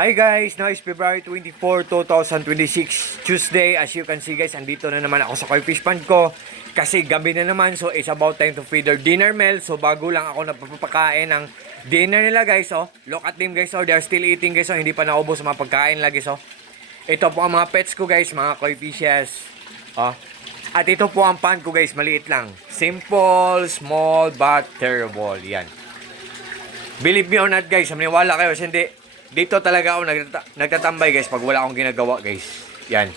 Hi guys, now is February 24, 2026, Tuesday. As you can see guys, andito na naman ako sa koi fish pond ko. Kasi gabi na naman, so it's about time to feed their dinner meal. So bago lang ako napapakain ng dinner nila guys. Oh, look at them guys, oh, they're still eating guys. Oh, hindi pa naubos ang mga pagkain lagi. So, ito po ang mga pets ko guys, mga koi fishes. Oh. At ito po ang pond ko guys, maliit lang. Simple, small, but terrible. Yan. Believe me or not guys, maniwala kayo, hindi. Dito talaga ako nagtatambay guys pag wala akong ginagawa guys. Yan.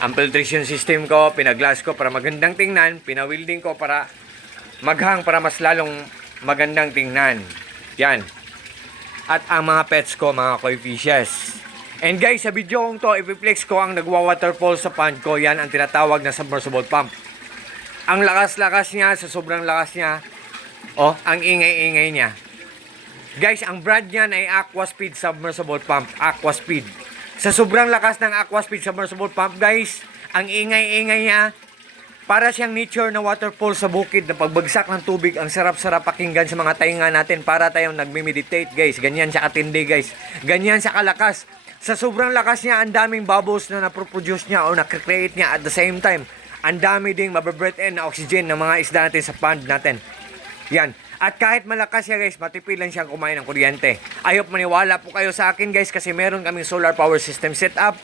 Ang filtration system ko, pinaglass ko para magandang tingnan. Pinawilding ko para maghang para mas lalong magandang tingnan. Yan. At ang mga pets ko, mga koi fishes. And guys, sa video kong to, ipiplex ko ang nagwa-waterfall sa pond ko. Yan ang tinatawag na submersible pump. Ang lakas-lakas niya, sa sobrang lakas niya, oh, ang ingay-ingay niya. Guys, ang brand niyan ay Aquaspeed Submersible Pump. Aquaspeed. Sa sobrang lakas ng Aquaspeed Submersible Pump, guys, ang ingay-ingay niya, para siyang nature na waterfall sa bukid na pagbagsak ng tubig. Ang sarap-sarap pakinggan sa mga tainga natin para tayong nagme-meditate, guys. Ganyan siya katindi, guys. Ganyan siya kalakas. Sa sobrang lakas niya, ang daming bubbles na naproproduce niya o nakreate niya at the same time. Ang dami ding mababreath in na oxygen ng mga isda natin sa pond natin. Yan. At kahit malakas siya guys, matipid lang siyang kumain ng kuryente. Ayop maniwala po kayo sa akin guys kasi meron kaming solar power system setup.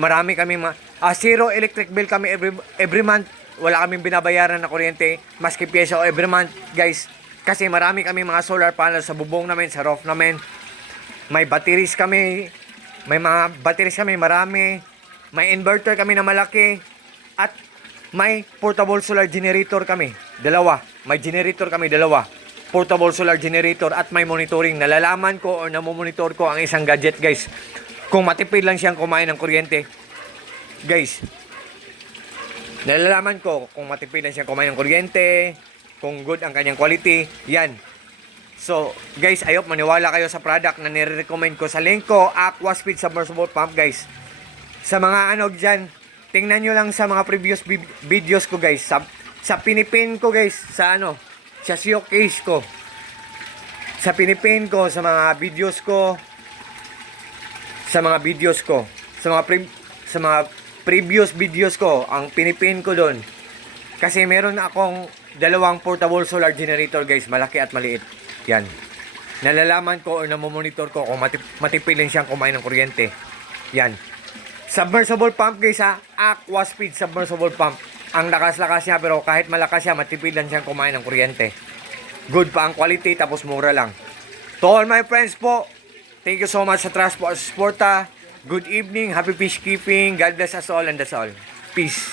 Marami kaming zero electric bill kami every month. Wala kaming binabayaran na kuryente maski pyesa o every month guys. Kasi marami kaming mga solar panels sa bubong namin, sa roof namin. May batteries kami. May mga batteries kami marami. May inverter kami na malaki. At may portable solar generator kami. Dalawa. May generator kami, dalawa. Portable solar generator at may monitoring. Nalalaman ko o namomonitor ko ang isang gadget guys. Kung matipid lang siyang kumain ng kuryente. Guys, nalalaman ko kung matipid lang siyang kumain ng kuryente, kung good ang kanyang quality. Yan. So, guys, ayop maniwala kayo sa product na nire-recommend ko. Sa link ko, Aquaspeed Submersible Pump guys. Sa mga ano dyan, tingnan nyo lang sa mga previous videos ko guys. Sa pinipin ko guys, sa ano, sa showcase ko. Sa pinipin ko, sa mga videos ko. Sa mga previous videos ko, ang pinipin ko doon. Kasi meron akong dalawang portable solar generator guys, malaki at maliit. Yan. Nalalaman ko o namomonitor ko kung matipid lang siyang kumain ng kuryente. Yan. Submersible pump guys ha, Aquaspeed Submersible Pump. Ang lakas-lakas niya pero kahit malakas siya, matipid lang siyang kumain ng kuryente. Good pa ang quality tapos mura lang. To all my friends po, thank you so much sa trust po at suporta. Good evening, happy fish keeping. God bless us all and that's all. Peace.